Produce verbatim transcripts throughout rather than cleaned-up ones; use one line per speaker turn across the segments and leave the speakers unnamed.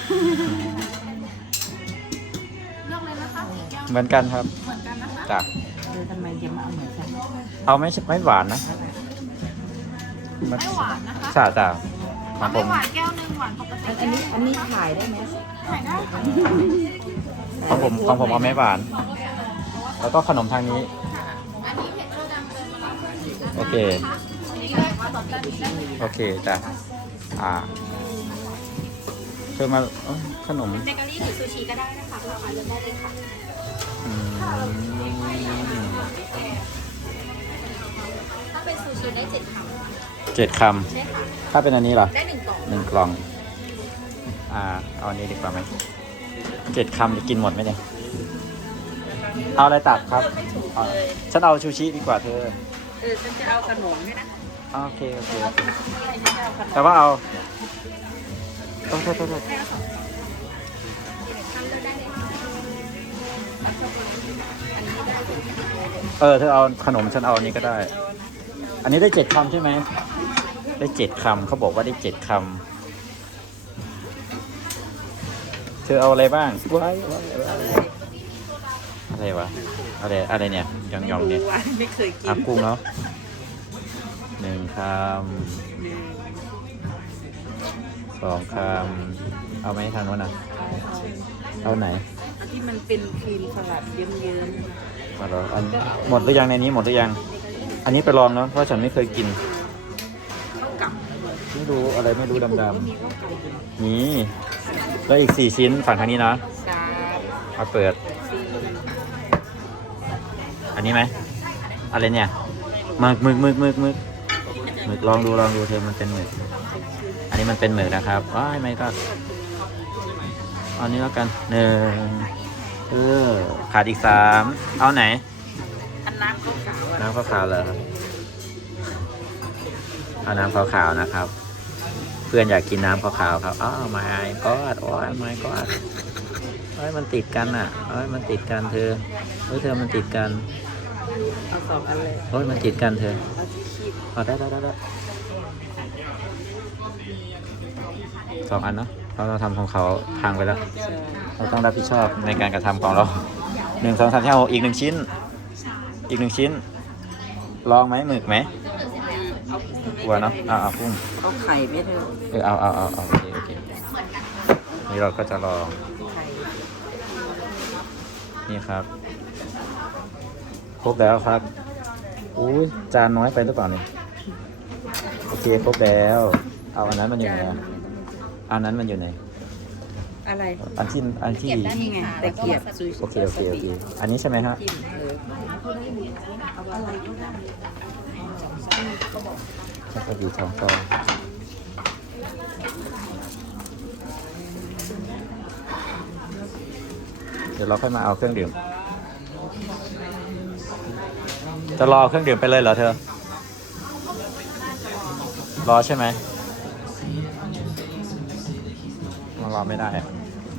เลือกเลยนะคะกี่แก้ว
เหมือนกันครับ
เหมือนกันนะคะ
จ้ะ
เออทำไมจะมาเอาเหมือนกัน
เอาไม่ไม่หวานนะ
ไม่หวานนะคะ
จ้าจ้าขอ
เอา
งผ
ไม่
ม
หวานแก้วหนึ่งหวานปกติ
อันนี้อันนี้ขายได้ไหม
ขายได้ค่ะ
ของผมของผมเอาไม่หวาน แล้วก็ขนมทางนี้
อันนี้เผ็ดโซดำเดินมาแล้ว
โอเค
อันนี้ก็มาสองด้านนี้ได้เลย
โอเคจ้ะอ่าเพิ่มมาเอ้ยขนม
เบเกอรี่หรือซูชิก็ได้นะคะเราเอาเลือกได้เลยค่ะ
อืม
ถ้าเป็นซูชิได้เจ็ดค
เจ็ดค
ำใช่ค่ะ
ำถ้าเป็นอันนี้เหรอ
ได้หนึ่งกล่อง
หนึ่งกล่อง อ่า เอาอันนี้ดีกว่าไหมเจ็ดคำจะกินหมดไหมเนี่ย เอาอะไรตักครับเอาฉันเอาชูชิดีกว่าเธอ
เออฉันจะเอาขนมด้วยนะ
อ่าโอเค โอเค
ฉันจะเอาขนม
แต่ว่าเอาโทษโทษโทษโทษ
ทำเลยได้เลยค่ะอันนี้ได้เลย
เออ เธอเอาขนมฉันเอาอันนี้ก็ได้ อันนี้ได้เจ็ดคำใช่ไหม ได้เจ็ดคำเขาบอกว่าได้เจ็ดคำ เธอเอาอะไรบ้างว้ายว้ายว้ายอะไรวะ อะไร อะไรเนี่ยยองยองๆเนี่ย
ไม่เคยกิ
อา
น
กุ้งเนาะหนึ่งคำสองคำ เอาไหมทางโน้นนะเอาไหน
ที่มันเป็นครีมสลัดเยิ้ม
มาแล้วอันหมดหรือยังในนี้หมดหรือยัง อันนี้ไปลองเนาะเพราะฉันไม่เคยกิน
ๆข้าวกับ
ไม่รู้อะไรไม่รู้ดำ
ก็มีข้าวกับอยู่
ๆนี่แล้วอีกสี่ชิ้นฝั่งทางนี้นะ
สาม
มาเปิด
สี่
อันนี้ไหมอะไรเนี่ยหมึกหมึกหมึกหมึกหมึกหมึกลองดูลองดูเธอมันเป็นหมึก อันนี้มันเป็นหมึกนะครับว้ายไม่ก็เอานี้แล้วกันหนึ่งเออขาดอีกสามเอาไหน
อันน้ำขาวๆอ่ะ
น้ำขาวๆเหรอครับเอาน้ำขาวๆนะครับ เพื่อนอยากกินน้ำขาวๆครับอ้าวไม่ก็โอ้ยไม่ก็โอ้ยมันติดกันอ่ะโอ้ยมันติดกันเธอโอ้ยเธอมันติดกัน
เอาสองอันเลย
โอ้ยมันติดกันเธอ
เอาที่คีบ
เอาได้ได้ได้ได้สองอันเนาะเพราะเราทำของเขาพังไปแล้ว
ใช่
เราต้องรับผิดชอบในการกระทำของเราหนึ่งสองสามสี่ห้าหกอีกหนึ่งชิ้น อีกหนึ่งชิ้น ลองไหมหมึกไหม
เอา
กลัวเนาะเอาเอากุ้ง
เอาไข่ไหมเธอ
เออเอาเอาเอาเอาโอเคโอเคนี่เราก็จะลอง
ไข่
นี่ครับครบแล้วครับอุ้ยจานน้อยไปหรือเปล่าเนี่ยโอเคครบแล้วเอาอันนั้นมันอยู่ไหนอะอันนั้นมันอยู่ไหน
อะไร
อันที่อันที่
นี่ไงตะเกียบซุย
โอเคโอเคโอเคอันนี้ใช่ไหมฮะ
จิ้มเออเอาอะไรก็ได้
แล้วก็ดีสองซองเดี๋ยวเราค่อยมาเอาเครื่องดื่มจะรอเครื่องดื่มไปเลยเหรอเธอรอใช่ไหมมันรอไม่ได้อะ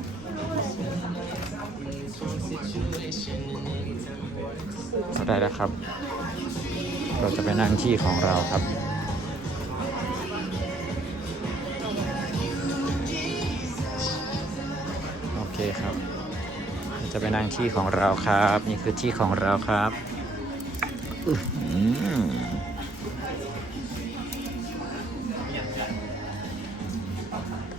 เราได้แล้วครับ เราจะไปนั่งที่ของเราครับโอเคครับเราจะไปนั่งที่ของเราครับ นี่คือที่ของเราครับอื้อหือ